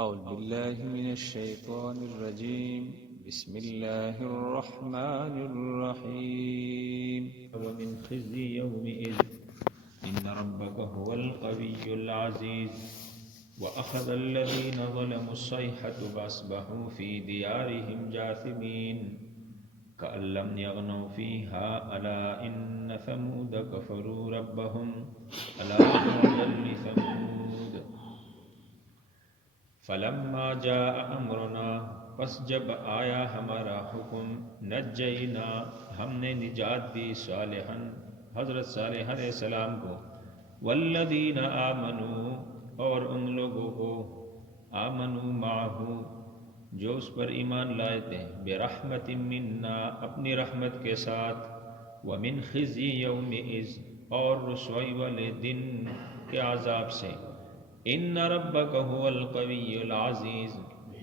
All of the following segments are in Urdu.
أعوذ بالله من الشيطان الرجيم. بسم الله الرحمن الرحيم. ومن خزي يومئذ إن ربك هو القوي العزيز وأخذ الذين ظلموا الصيحة فأصبحوا في ديارهم جاثمين كأن لم يغنوا فيها ألا إن ثمود كفروا ربهم ألا بعدا لثمود فلما جاء أمرنا پس جب آیا ہمارا حکم نجینا ہم نے نجات دی صالحا حضرت صالح علیہ السلام کو والذین آمنوا اور ان لوگوں کو آمنوا معه جو اس پر ایمان لائے تھے برحمت منا اپنی رحمت کے ساتھ ومن خزی یومئذ اور رسوائی والے دن کے عذاب سے ان ربک هو القوی العزیز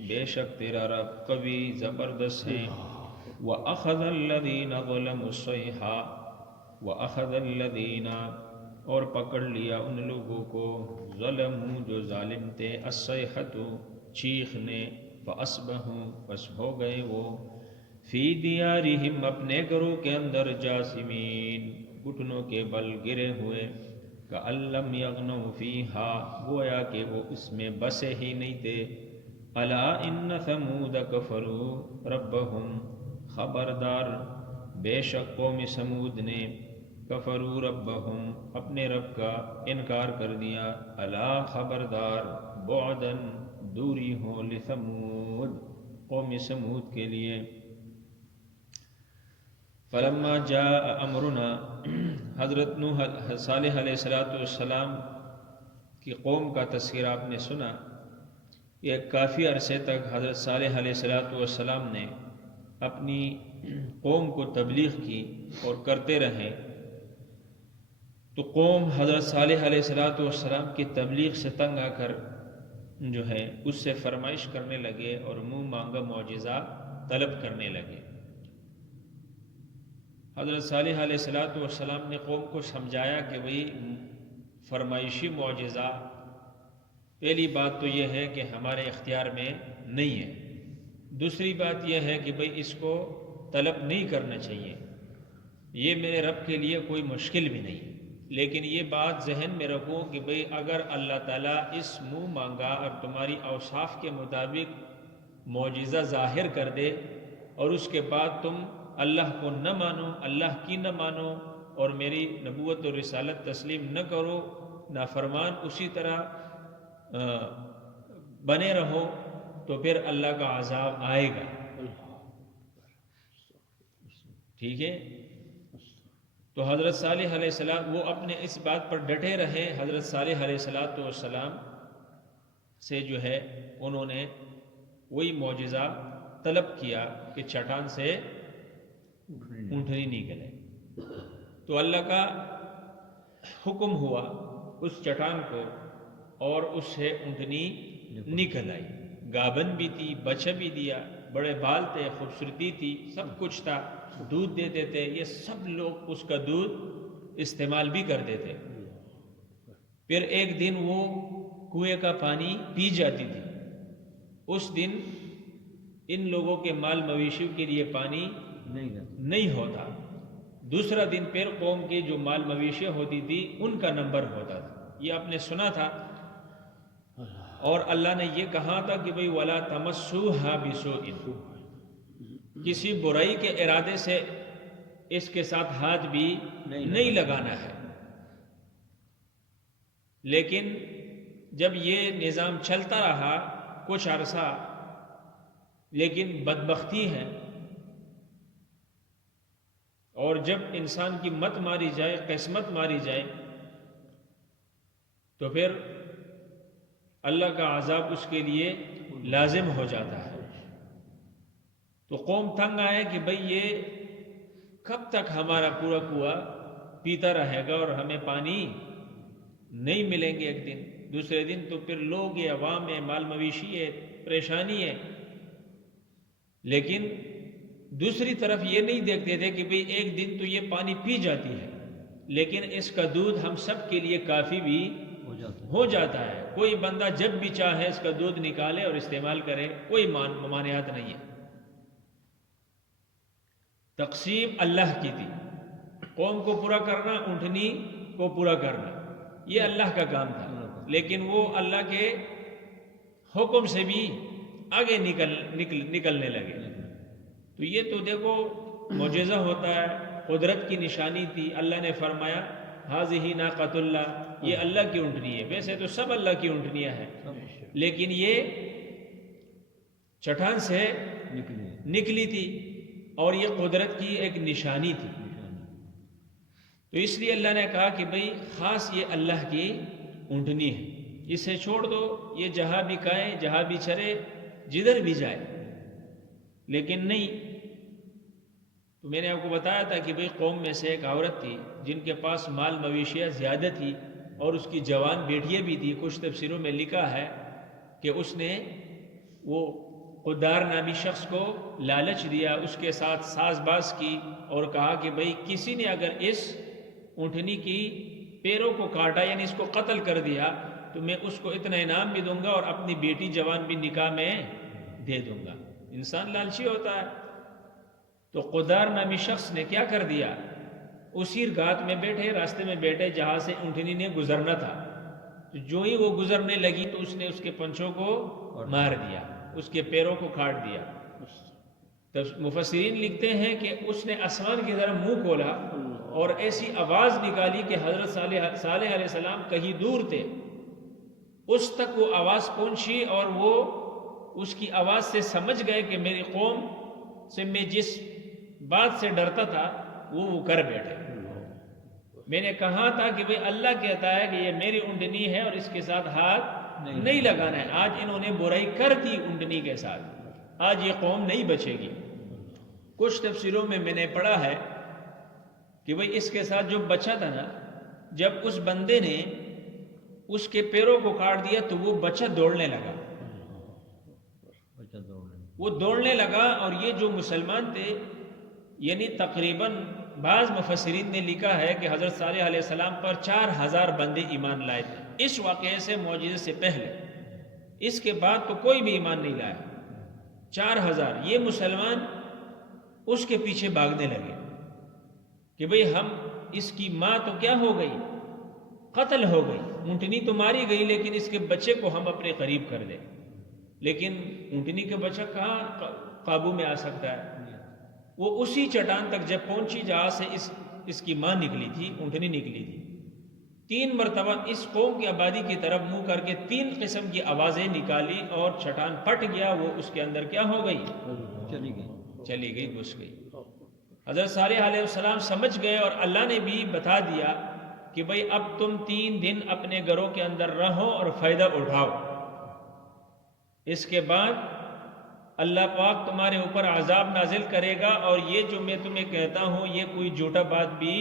بے شک تیرا رب قوی زبردست ہے وَأَخَذَ الَّذِينَ ظَلَمُوا الصَّيْحَةَ وَأَخَذَ الَّذِينَ اور پکڑ لیا ان لوگوں کو ظلموا جو ظالم تھے الصَّيْحَةُ چیخ نے فَأَصْبَحُوا پس ہو گئے وہ فی دیارہم اپنے گھروں کے اندر جاثمین گھٹنوں کے بل گرے ہوئے کأن لم یغنوا فیہا گویا کہ وہ اس میں بسے ہی نہیں تھے الا ان ثمود کفروا ربهم خبردار بے شک قوم سمود نے کفروا ربهم اپنے رب کا انکار کر دیا الا خبردار بعدا دوری ہو لثمود قوم سمود کے لیے فلما جاء امرنا حضرت نوح صالح علیہ السلام کی قوم کا تذکرہ آپ نے سنا یہ کافی عرصے تک حضرت صالح علیہ السلام نے اپنی قوم کو تبلیغ کی اور کرتے رہے تو قوم حضرت صالح علیہ السلام کی تبلیغ سے تنگ آ کر جو ہے اس سے فرمائش کرنے لگے اور منہ مانگا معجزہ طلب کرنے لگے حضرت صالح علیہ السلام نے قوم کو سمجھایا کہ بھئی فرمائشی معجزہ پہلی بات تو یہ ہے کہ ہمارے اختیار میں نہیں ہے دوسری بات یہ ہے کہ بھئی اس کو طلب نہیں کرنا چاہیے یہ میرے رب کے لیے کوئی مشکل بھی نہیں ہے لیکن یہ بات ذہن میں رکھو کہ بھئی اگر اللہ تعالیٰ اس منہ مانگا اور تمہاری اوصاف کے مطابق معجزہ ظاہر کر دے اور اس کے بعد تم اللہ کو نہ مانو اللہ کی نہ مانو اور میری نبوت و رسالت تسلیم نہ کرو نافرمان اسی طرح بنے رہو تو پھر اللہ کا عذاب آئے گا ٹھیک ہے تو حضرت صالح علیہ السلام وہ اپنے اس بات پر ڈٹے رہے حضرت صالح علیہ السلام سے جو ہے انہوں نے وہی معجزہ طلب کیا کہ چٹان سے اونٹنی نکلے تو اللہ کا حکم ہوا اس چٹان کو اور اس سے اونٹنی نکل آئی گابن بھی تھی بچہ بھی دیا بڑے بال تھے خوبصورتی تھی سب کچھ تھا دودھ دیتے تھے یہ سب لوگ اس کا دودھ استعمال بھی کرتے تھے پھر ایک دن وہ کنویں کا پانی پی جاتی تھی اس دن ان لوگوں کے مال مویشیوں کے لیے پانی نہیں ہوتا دوسرا دن پھر قوم کے جو مال مویشیاں ہوتی تھی ان کا نمبر ہوتا تھا یہ آپ نے سنا تھا اور اللہ نے یہ کہا تھا کہ بھئی وَلَا تَمَسُّوهَا بِسُوءٍ کسی برائی کے ارادے سے اس کے ساتھ ہاتھ بھی نہیں لگانا ہے لیکن جب یہ نظام چلتا رہا کچھ عرصہ لیکن بدبختی ہے اور جب انسان کی مت ماری جائے قسمت ماری جائے تو پھر اللہ کا عذاب اس کے لیے لازم ہو جاتا ہے تو قوم تنگ آئے کہ بھئی یہ کب تک ہمارا پورا کنواں پیتا رہے گا اور ہمیں پانی نہیں ملیں گے ایک دن دوسرے دن تو پھر لوگ یہ عوام ہے مال مویشی ہے پریشانی ہے لیکن دوسری طرف یہ نہیں دیکھتے تھے کہ بھئی ایک دن تو یہ پانی پی جاتی ہے لیکن اس کا دودھ ہم سب کے لیے کافی بھی ہو جاتا ہے. کوئی بندہ جب بھی چاہے اس کا دودھ نکالے اور استعمال کرے، کوئی ممانعات نہیں ہے. تقسیم اللہ کی تھی، قوم کو پورا کرنا، اونٹنی کو پورا کرنا، یہ اللہ کا کام تھا. لیکن وہ اللہ کے حکم سے بھی آگے نکلنے لگے. تو یہ تو دیکھو معجزہ ہوتا ہے، قدرت کی نشانی تھی. اللہ نے فرمایا ھذہ ناقۃ اللہ، یہ اللہ کی اونٹنی ہے. ویسے تو سب اللہ کی اونٹنیاں ہیں، لیکن یہ چٹان سے نکلی تھی اور یہ قدرت کی ایک نشانی تھی. تو اس لیے اللہ نے کہا کہ بھئی خاص یہ اللہ کی اونٹنی ہے، اسے چھوڑ دو، یہ جہاں بھی کھائے، جہاں بھی چرے، جدھر بھی جائے. لیکن نہیں. تو میں نے آپ کو بتایا تھا کہ بھئی قوم میں سے ایک عورت تھی جن کے پاس مال مویشیاں زیادہ تھی اور اس کی جوان بیٹیاں بھی تھی. کچھ تفسیروں میں لکھا ہے کہ اس نے وہ قدار نامی شخص کو لالچ دیا، اس کے ساتھ ساز باز کی اور کہا کہ بھئی کسی نے اگر اس اونٹنی کی پیروں کو کاٹا، یعنی اس کو قتل کر دیا، تو میں اس کو اتنا انعام بھی دوں گا اور اپنی بیٹی جوان بھی نکاح میں دے دوں گا. انسان لالچی ہوتا ہے. تو قدار نامی شخص نے کیا کر دیا، اسی گات میں بیٹھے، راستے میں بیٹھے جہاں سے اونٹنی نے گزرنا تھا، تو جو ہی وہ گزرنے لگی تو اس نے اس کے پنچوں کو مار دیا، اس کے پیروں کو کاٹ دیا. تب مفسرین لکھتے ہیں کہ اس نے آسمان کی طرف منہ کھولا اور ایسی آواز نکالی کہ حضرت صالح علیہ السلام کہیں دور تھے، اس تک وہ آواز پہنچی اور وہ اس کی آواز سے سمجھ گئے کہ میری قوم سے میں جس بات سے ڈرتا تھا وہ کر بیٹھے. میں نے کہا تھا کہ بھئی اللہ کہتا ہے کہ یہ میری اونٹنی ہے اور اس کے ساتھ ہاتھ نہیں لگانا ہے. آج انہوں نے برائی کر دی اونٹنی کے ساتھ، آج یہ قوم نہیں بچے گی. کچھ تفسیروں میں نے پڑھا ہے کہ بھئی اس کے ساتھ جو بچہ تھا نا، جب اس بندے نے اس کے پیروں کو کاٹ دیا تو وہ بچہ دوڑنے لگا. وہ دوڑنے لگا اور یہ جو مسلمان تھے، یعنی تقریباً بعض مفسرین نے لکھا ہے کہ حضرت صالح علیہ السلام پر 4000 بندے ایمان لائے تھے اس واقعے سے، معجزے سے پہلے. اس کے بعد تو کوئی بھی ایمان نہیں لایا. 4000 یہ مسلمان اس کے پیچھے بھاگنے لگے کہ بھئی ہم، اس کی ماں تو کیا ہو گئی، قتل ہو گئی، اونٹنی تو ماری گئی، لیکن اس کے بچے کو ہم اپنے قریب کر دیں. لیکن اونٹنی کا بچہ کہاں قابو میں آ سکتا ہے. وہ اسی چٹان تک جب پہنچی جہاں سے اس کی ماں نکلی تھی، اونٹنی نکلی تھی. 3 مرتبہ اس قوم کی آبادی کی طرف منہ کر کے 3 قسم کی آوازیں نکالی اور چٹان پھٹ گیا. وہ اس کے اندر کیا ہو گئی، چلی گئی، گھس گئی. حضرت صالح علیہ السلام سمجھ گئے اور اللہ نے بھی بتا دیا کہ بھئی اب تم 3 دن اپنے گھروں کے اندر رہو اور فائدہ اٹھاؤ. اس کے بعد اللہ پاک تمہارے اوپر عذاب نازل کرے گا، اور یہ جو میں تمہیں کہتا ہوں یہ کوئی جھوٹا بات بھی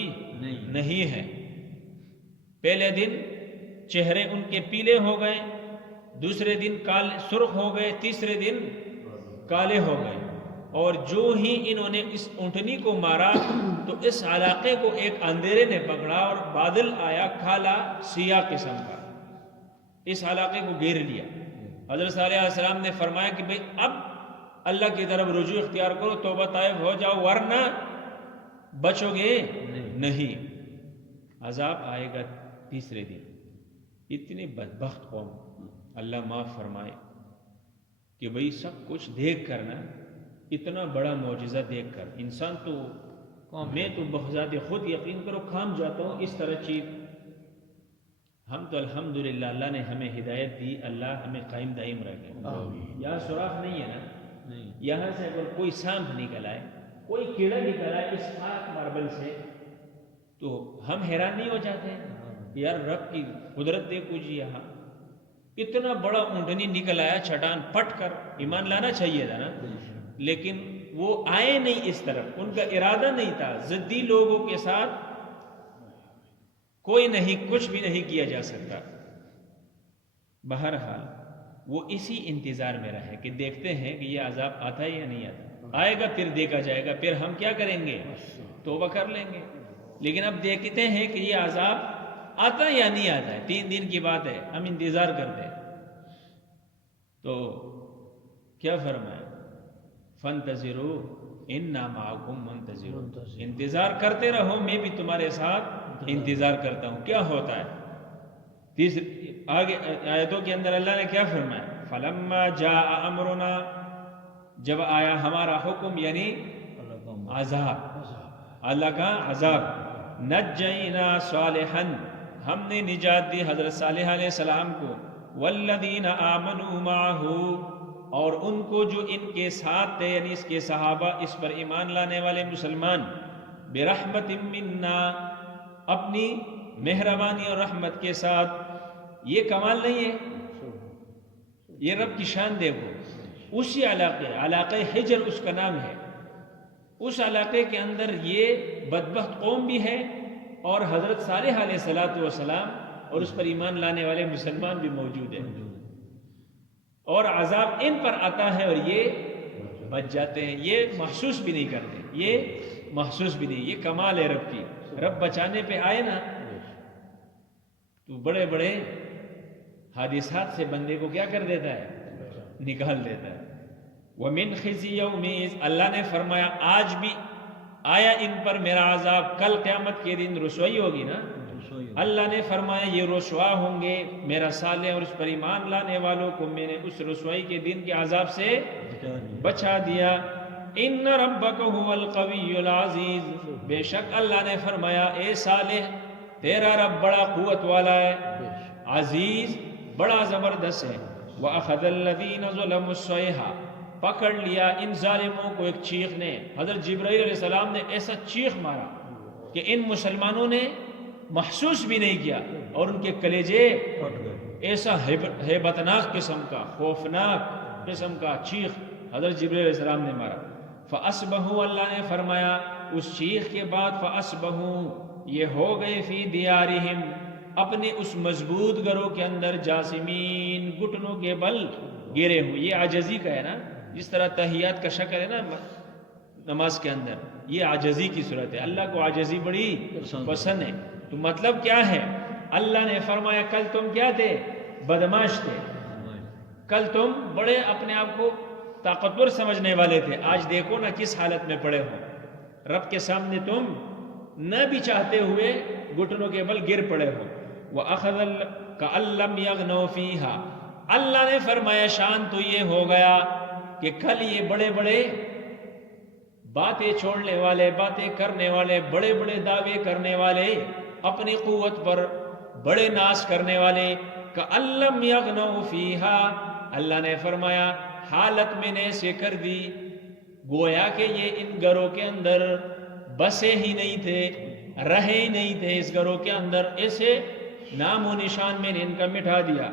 نہیں ہے. پہلے دن چہرے ان کے پیلے ہو گئے، دوسرے دن سرخ ہو گئے، تیسرے دن کالے ہو گئے. اور جو ہی انہوں نے اس اونٹنی کو مارا تو اس علاقے کو ایک اندھیرے نے پکڑا اور بادل آیا کالا سیاہ قسم کا، اس علاقے کو گھیر لیا. حضرت صالح علیہ السلام نے فرمایا کہ بھئی اب اللہ کی طرف رجوع اختیار کرو، توبہ طائب ہو جاؤ، ورنہ بچو گے نہیں، عذاب آئے گا تیسرے دن. اتنی بدبخت قوم، اللہ معاف فرمائے کہ بھئی سب کچھ دیکھ کر نا، اتنا بڑا معجزہ دیکھ کر انسان تو، میں تو بہت زیادہ خود یقین کرو کھام جاتا ہوں اس طرح چیز. ہم تو الحمدللہ اللہ نے ہمیں ہدایت دی، اللہ ہمیں قائم دائم رکھے. یہاں سوراخ نہیں ہے نا، یہاں سے اگر کوئی سانپ نکل آئے، کوئی کیڑا نکل آئے اس خاک ماربل سے، تو ہم حیران نہیں ہو جاتے ہیں یار رب کی قدرت دیکھو جی. یہاں اتنا بڑا اونٹنی نکل آیا چٹان پھٹ کر، ایمان لانا چاہیے تھا نا، لیکن وہ آئے نہیں اس طرف، ان کا ارادہ نہیں تھا. ضدی لوگوں کے ساتھ کوئی نہیں، کچھ بھی نہیں کیا جا سکتا. بہرحال وہ اسی انتظار میں رہے کہ دیکھتے ہیں کہ یہ عذاب آتا ہے یا نہیں آتا. آئے گا پھر دیکھا جائے گا، پھر ہم کیا کریں گے، توبہ کر لیں گے. لیکن اب دیکھتے ہیں کہ یہ عذاب آتا ہے یا نہیں آتا ہے؟ 3 دن کی بات ہے، ہم انتظار کرتے ہیں. تو کیا فرمایا؟ فانتظروا انا معکم منتظرون، انتظار کرتے رہو، میں بھی تمہارے ساتھ انتظار کرتا ہوں. کیا ہوتا ہے؟ تیسری آگے آیتوں کے اندر اللہ نے کیا فرمایا؟ فلما جاء امرنا، جب آیا ہمارا حکم، یعنی عذاب، اللہ کا عذاب، نجینا صالحا، ہم نے نجات دی حضرت صالح علیہ السلام کو، والذین آمنوا معہ، اور ان کو جو ان کے ساتھ تھے، یعنی اس کے صحابہ، اس پر ایمان لانے والے مسلمان، برحمت منا، اپنی مہربانی اور رحمت کے ساتھ. یہ کمال نہیں ہے، یہ رب کی شان دیکھو. اسی علاقے حجر اس کا نام ہے، اس علاقے کے اندر یہ بدبخت قوم بھی ہے اور حضرت صالح علیہ السلام اور اس پر ایمان لانے والے مسلمان بھی موجود ہیں، اور عذاب ان پر آتا ہے اور یہ بچ جاتے ہیں. یہ محسوس بھی نہیں کرتے، یہ محسوس بھی نہیں. یہ کمال ہے رب کی. رب بچانے پہ آئے نا تو بڑے بڑے حادثات سے بندے کو کیا کر دیتا ہے؟ نکال دیتا ہے. وَمِنْ خِزْيِ يَوْمِئِذٍ، اللہ نے فرمایا آج بھی آیا ان پر میرا عذاب، کل قیامت کے دن رسوائی ہوگی نا. اللہ نے فرمایا یہ رسوا ہوں گے، میرا صالح اور اس پر ایمان لانے والوں کو میں نے اس رسوائی کے دن کے عذاب سے بچا دیا. ان ربک هو القوی العزیز، بے شک اللہ نے فرمایا اے صالح تیرا رب بڑا قوت والا ہے، عزیز بڑا زبردست ہے. وَأَخَذَ الَّذِينَ ظُلَمُوا الصَّيْحَةَ، پکڑ لیا ان ظالموں کو ایک چیخ نے. حضرت جبرائیل علیہ السلام نے ایسا چیخ مارا کہ ان مسلمانوں نے محسوس بھی نہیں کیا، اور ان کے کلیجے ایسا ہیبتناک قسم کا، خوفناک قسم کا چیخ حضرت جبرائیل علیہ السلام نے مارا. فَأَصْبَحُوا، اللہ نے فرمایا اس چیخ کے بعد فَأَصْبَحُوا، یہ ہو گئے فی دیارہم، اپنے اس مضبوط گھروں کے اندر، جاسمین، گھٹنوں کے بل گرے ہوئے. یہ عاجزی کا ہے نا، جس طرح تحیات کا شکل ہے نا نماز کے اندر، یہ عاجزی کی صورت ہے. اللہ کو عاجزی بڑی پسند ہے. تو مطلب کیا ہے؟ اللہ نے فرمایا کل تم کیا تھے؟ بدماش تھے، کل تم بڑے اپنے آپ کو طاقتور سمجھنے والے تھے، آج دیکھو نا کس حالت میں پڑے ہو. رب کے سامنے تم نہ بھی چاہتے ہوئے گھٹنوں کے بل گر پڑے ہو. وَأَخَذَ كَأَن لَّمْ يَغْنَوْا فِيهَا، اللہ نے فرمایا شان تو یہ ہو گیا کہ کل یہ بڑے بڑے باتیں چھوڑنے والے، باتیں کرنے والے، بڑے بڑے دعوے کرنے والے، اپنی قوت پر بڑے ناز کرنے والے، كَأَن لَّمْ يَغْنَوْا فِيهَا، اللہ نے فرمایا حالت میں نے ایسے کر دی گویا کہ یہ ان گھروں کے اندر بسے ہی نہیں تھے، رہے ہی نہیں تھے اس گھروں کے اندر، ایسے نام و نشان میں نے ان کا مٹھا دیا.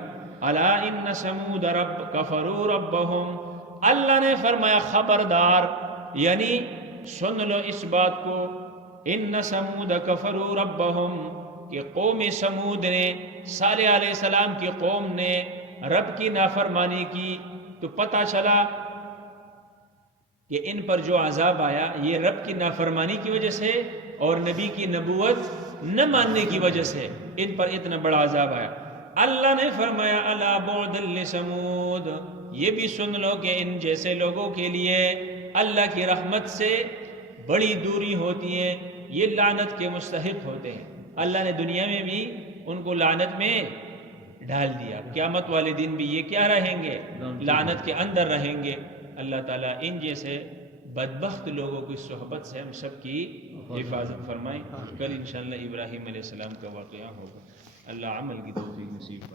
الا ان ثمود کفروا ربهم، اللہ نے فرمایا خبردار، یعنی سن لو اس بات کو، ان ثمود کفروا ربهم، کہ قوم سمود نے، صالح علیہ السلام کی قوم نے رب کی نافرمانی کی. تو پتہ چلا کہ ان پر جو عذاب آیا یہ رب کی نافرمانی کی وجہ سے اور نبی کی نبوت نہ ماننے کی وجہ سے ان پر اتنا بڑا عذاب آیا. اللہ نے فرمایا الا بعدا لثمود، یہ بھی سن لو کہ ان جیسے لوگوں کے لیے اللہ کی رحمت سے بڑی دوری ہوتی ہے، یہ لعنت کے مستحق ہوتے ہیں. اللہ نے دنیا میں بھی ان کو لعنت میں ڈال دیا، قیامت والے دن بھی یہ کیا رہیں گے؟ لعنت کے اندر رہیں گے. اللہ تعالیٰ ان جیسے بدبخت لوگوں کی صحبت سے ہم سب کی حفاظت فرمائیں. کل انشاءاللہ ابراہیم علیہ السلام کا واقعہ ہوگا. اللہ عمل کی توفیق نصیب فرمائے.